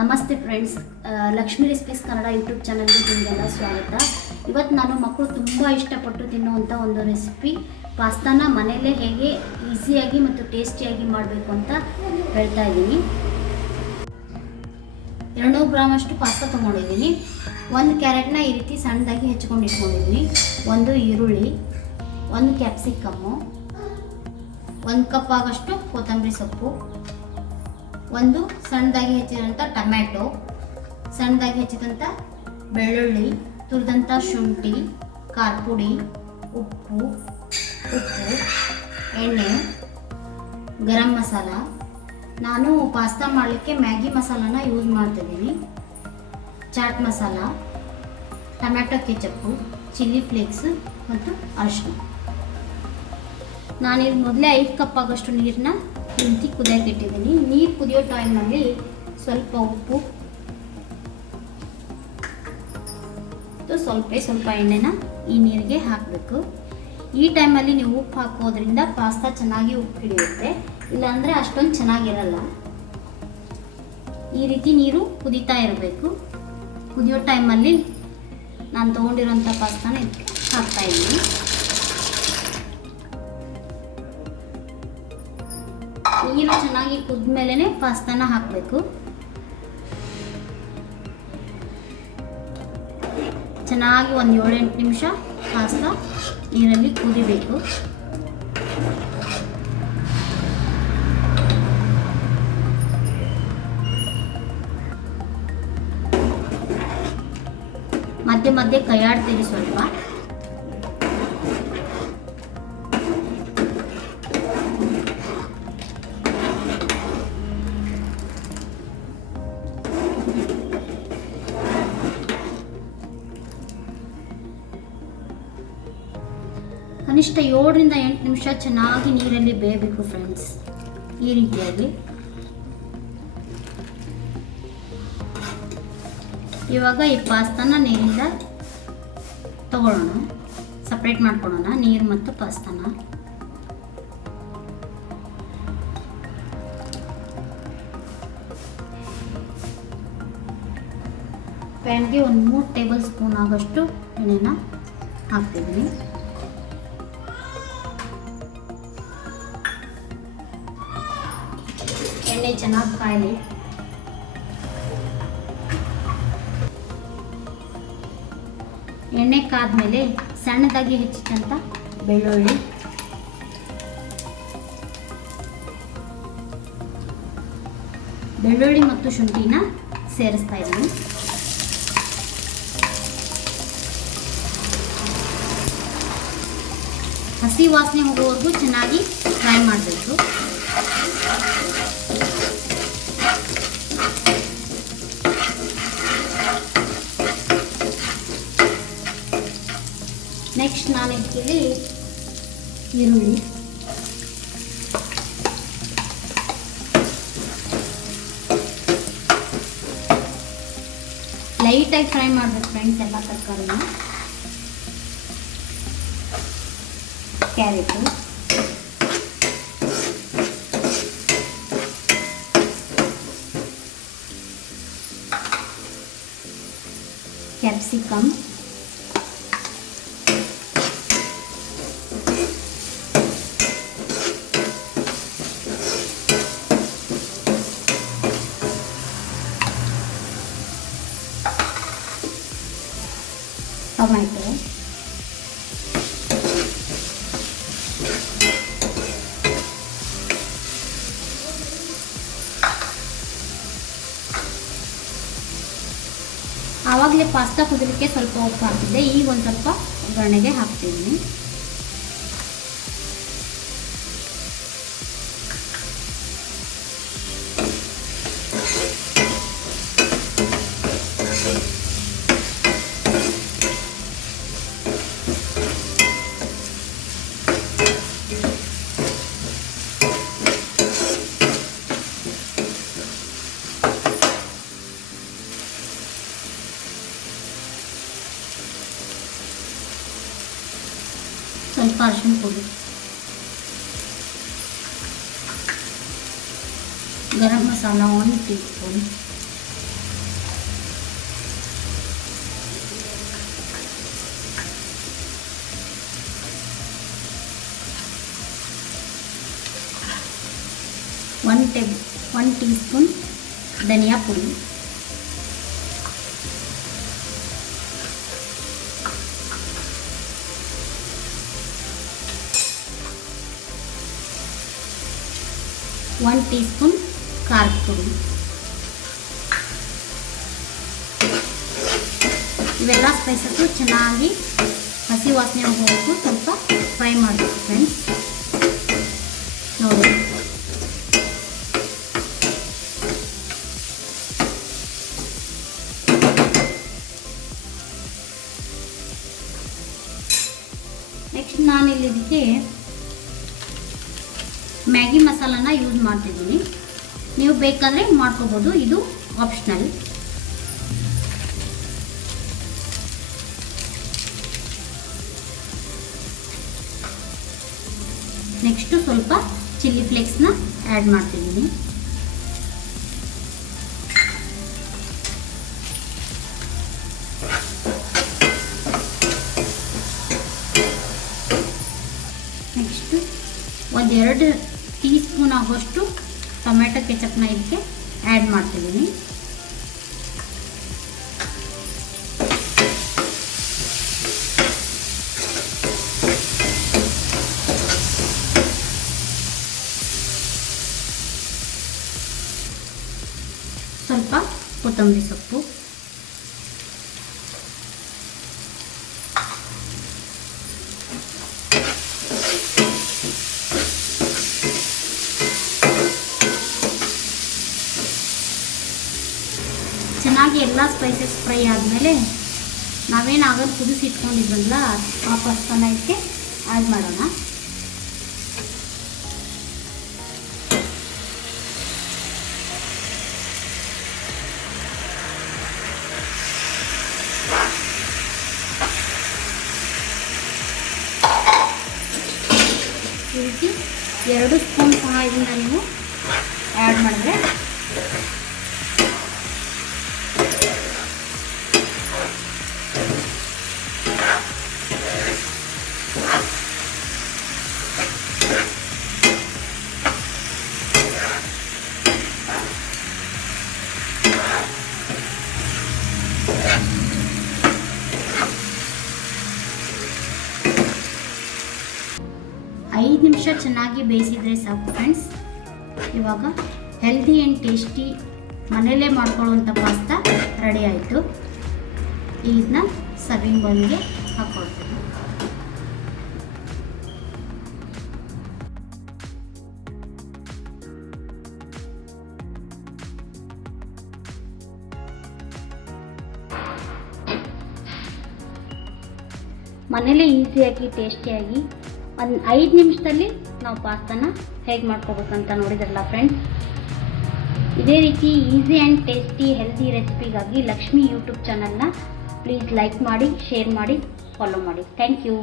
ನಮಸ್ತೆ friends, Lakshmi recipes Kannada YouTube ಚಾನಲ್ಗೆ ನಿಮಗೆಲ್ಲ ಸ್ವಾಗತ. ಇವತ್ತು ನಾನು ಮಕ್ಕಳು ತುಂಬ ಇಷ್ಟಪಟ್ಟು ತಿನ್ನುವಂಥ ಒಂದು ರೆಸಿಪಿ ಪಾಸ್ತಾನ ಮನೆಯಲ್ಲೇ ಹೇಗೆ ಈಸಿಯಾಗಿ ಮತ್ತು ಟೇಸ್ಟಿಯಾಗಿ ಮಾಡಬೇಕು ಅಂತ ಹೇಳ್ತಾ ಇದ್ದೀನಿ. 200 ಗ್ರಾಮ್ ಅಷ್ಟು ಪಾಸ್ತಾ ತೊಗೊಂಡಿದ್ದೀನಿ. ಒಂದು ಕ್ಯಾರೆಟ್ನ ಈ ರೀತಿ ಸಣ್ಣದಾಗಿ ಹೆಚ್ಚಿಕೊಂಡು ಇಟ್ಕೊಂಡಿದ್ದೀನಿ. ಒಂದು ಈರುಳ್ಳಿ, ಒಂದು ಕ್ಯಾಪ್ಸಿಕಮ್ಮು, 1 ಕಪ್ ಆಗಷ್ಟು ಕೊತ್ತಂಬರಿ ಸೊಪ್ಪು, ಒಂದು ಸಣ್ಣದಾಗಿ ಹೆಚ್ಚಿದಂಥ ಟೊಮ್ಯಾಟೊ, ಸಣ್ಣದಾಗಿ ಹೆಚ್ಚಿದಂಥ ಬೆಳ್ಳುಳ್ಳಿ, ತುರಿದಂಥ ಶುಂಠಿ, ಖಾರ ಪುಡಿ, ಉಪ್ಪು, ಎಣ್ಣೆ, ಗರಂ ಮಸಾಲ. ನಾನು ಪಾಸ್ತಾ ಮಾಡಲಿಕ್ಕೆ ಮ್ಯಾಗಿ ಮಸಾಲಾನ ಯೂಸ್ ಮಾಡ್ತಿದ್ದೀನಿ. Chaat masala, tomato ketchup, chilli flakes ಮತ್ತು ಅರಿಶಿನ. ನಾನಿದು ಮೊದಲೇ 5 ಕಪ್ ಆಗಷ್ಟು ನೀರನ್ನ ಇಂತಿ ಕುದಿಯೋಕೆ ಇಟ್ಟಿದ್ದೀನಿ. ನೀರು ಕುದಿಯೋ ಟೈಮಲ್ಲಿ ಸ್ವಲ್ಪ ಉಪ್ಪು ಮತ್ತು ಸ್ವಲ್ಪ ಎಣ್ಣೆನ ಈ ನೀರಿಗೆ ಹಾಕಬೇಕು. ಈ ಟೈಮಲ್ಲಿ ನೀವು ಉಪ್ಪು ಹಾಕೋದ್ರಿಂದ ಪಾಸ್ತಾ ಚೆನ್ನಾಗಿ ಉಪ್ಪು ಹಿಡಿಯುತ್ತೆ, ಇಲ್ಲಾಂದರೆ ಅಷ್ಟೊಂದು ಚೆನ್ನಾಗಿರಲ್ಲ. ಈ ರೀತಿ ನೀರು ಕುದೀತಾ ಇರಬೇಕು. ಕುದಿಯೋ ಟೈಮಲ್ಲಿ ನಾನು ತೊಗೊಂಡಿರೋಂಥ ಪಾಸ್ತಾನ ಇದಕ್ಕೆ ಹಾಕ್ತಾಯಿದ್ದೀನಿ. ನೀರು ಚೆನ್ನಾಗಿ ಕುದ್ದ ಮೇಲೇ ಪಾಸ್ತಾನ ಹಾಕಬೇಕು. ಚೆನ್ನಾಗಿ ಒಂದು 7-8 ನಿಮಿಷ ಪಾಸ್ತಾ ನೀರಲ್ಲಿ ಕುದಿಬೇಕು. ಮಧ್ಯೆ ಮಧ್ಯೆ ಕೈಯಾಡ್ತೀರಿ ಸ್ವಲ್ಪ. ಕನಿಷ್ಠ 7ರಿಂದ 8 ನಿಮಿಷ ಚೆನ್ನಾಗಿ ನೀರಲ್ಲಿ ಬೇಯಬೇಕು ಫ್ರೆಂಡ್ಸ್. ಈ ರೀತಿಯಾಗಿ ಇವಾಗ ಈ ಪಾಸ್ತಾನ ನೀರಿಂದ ತಗೊಳ್ಳೋಣ, ಸಪ್ರೇಟ್ ಮಾಡ್ಕೊಳ್ಳೋಣ ನೀರು ಮತ್ತು ಪಾಸ್ತಾನ. ಪ್ಯಾನ್ಗೆ ಒಂದು 3 ಟೇಬಲ್ ಸ್ಪೂನ್ ಆಗೋಷ್ಟು ಎಣ್ಣೆನ ಹಾಕ್ತಿದ್ದೀನಿ. ಎಣ್ಣೆ ಚೆನ್ನಾಗಿ ಕಾಯಲಿ. ಎಣ್ಣೆ ಕಾದ್ಮೇಲೆ ಸಣ್ಣದಾಗಿ ಹೆಚ್ಚಿದಂಥ ಬೆಳ್ಳುಳ್ಳಿ, ಮತ್ತು ಶುಂಠಿನ ಸೇರಿಸ್ತಾ ಇದ್ದೀನಿ. ಹಸಿ ವಾಸನೆ ಹೋಗೋವರೆಗೂ ಚೆನ್ನಾಗಿ ಫ್ರೈ ಮಾಡಬೇಕು. ನೆಕ್ಸ್ಟ್ ನಾನು ಇದಕ್ಕೆ ಈರುಳ್ಳಿ, ಲೈಟಾಗಿ ಫ್ರೈ ಮಾಡಬೇಕು ಫ್ರೆಂಡ್ಸ್ ಎಲ್ಲ ತರಕಾರಿನ. ಕ್ಯಾರೆಟು, ಕ್ಯಾಪ್ಸಿಕಮ್, ಟೊಮ್ಯಾಟೊ, ಆವಾಗಲೇ ಪಾಸ್ತಾ ಕುದಿಲಿಕ್ಕೆ ಸ್ವಲ್ಪ ಉಪ್ಪು ಹಾಕಿದ್ದೆ. ಈಗ ಒಂದು ಸ್ವಲ್ಪ ಒಗ್ಗರಣೆಗೆ ಹಾಕ್ತಿದ್ದೀನಿ. ಸ್ವಲ್ಪ ಅರಿಶಿನ ಪುಡಿ, garam masala 1 teaspoon, 1 teaspoon ಧನಿಯಾ ಪುಡಿ, 1 ಟೀ ಸ್ಪೂನ್ ಖಾರದ ಪುಡಿ. ಇವೆಲ್ಲ ಸ್ಪೈಸಸ್ಸು ಚೆನ್ನಾಗಿ ಹಸಿ ವಾಸನೆ ಹೋಗೋಕ್ಕೂ ಸ್ವಲ್ಪ ಫ್ರೈ ಮಾಡಬೇಕು ಫ್ರೆಂಡ್ಸ್. ನೋಡಿ, ನೆಕ್ಸ್ಟ್ ನಾನಿಲ್ಲಿ ಇದಕ್ಕೆ ಮ್ಯಾಗಿ ಮಸಾಲಾನ ಯೂಸ್ ಮಾಡ್ತಿದ್ದೀನಿ. ನೀವು ಬೇಕಾದರೆ ಮಾಡ್ಕೋಬೋದು, ಇದು ಆಪ್ಷನಲ್. ನೆಕ್ಸ್ಟು ಸ್ವಲ್ಪ ಚಿಲ್ಲಿ ಫ್ಲೇಕ್ಸ್ನ ಆ್ಯಡ್ ಮಾಡ್ತಿದ್ದೀನಿ. ನೆಕ್ಸ್ಟು 1-2 ಟೀ ಸ್ಪೂನ್ ಆಗೋಷ್ಟು ಟೊಮೆಟೊ ಕೆಚಪ್ನ ಇದಕ್ಕೆ ಆ್ಯಡ್ ಮಾಡ್ತಿದ್ದೀನಿ. ಸ್ವಲ್ಪ ಕೊತ್ತಂಬರಿ ಸೊಪ್ಪು, ಚೆನ್ನಾಗಿ ಎಲ್ಲ ಸ್ಪೈಸಸ್ ಫ್ರೈ ಆದಮೇಲೆ ನಾವೇನಾಗಲು ಕುದಿಸಿ ಇಟ್ಕೊಂಡಿದ್ವಲ್ಲ ಆ ಪಾಸ್ತಾನ ಇದಕ್ಕೆ ಆ್ಯಡ್ ಮಾಡೋಣ. ಈ ರೀತಿ 2 ಸ್ಪೂನ್ ಸಹಾಯದಿಂದ ನೀವು ಆ್ಯಡ್ ಮಾಡಿದ್ರೆ ಐದು ನಿಮಿಷ ಚೆನ್ನಾಗಿ ಬೇಯಿಸಿದರೆ ಸಾಕು ಫ್ರೆಂಡ್ಸ್. ಇವಾಗ ಹೆಲ್ದಿ ಆ್ಯಂಡ್ ಟೇಸ್ಟಿ ಮನೆಯಲ್ಲೇ ಮಾಡ್ಕೊಳ್ಳುವಂಥ ಪಾಸ್ತಾ ರೆಡಿ ಆಯಿತು. ಇದನ್ನ ಸರ್ವಿಂಗ್ ಬೌಲ್ಗೆ ಹಾಕ್ಕೊಳ್ತೀನಿ. ಮನೇಲೇ ಈಸಿಯಾಗಿ ಟೇಸ್ಟಿಯಾಗಿ 5 ನಿಮಿಷದಲ್ಲಿ ನಾವು ಪಾಸ್ತಾನ ಹೇಗೆ ಮಾಡ್ಕೋಬೇಕಂತ ನೋಡಿದ್ರಲ್ಲ ಫ್ರೆಂಡ್ಸ್. ಇದೇ ರೀತಿ ಈಸಿ ಆ್ಯಂಡ್ ಟೇಸ್ಟಿ ಹೆಲ್ದಿ ರೆಸಿಪಿಗಾಗಿ ಲಕ್ಷ್ಮಿ ಯೂಟ್ಯೂಬ್ ಚಾನಲ್ನ ಪ್ಲೀಸ್ ಲೈಕ್ ಮಾಡಿ, ಶೇರ್ ಮಾಡಿ, ಫಾಲೋ ಮಾಡಿ. Thank you.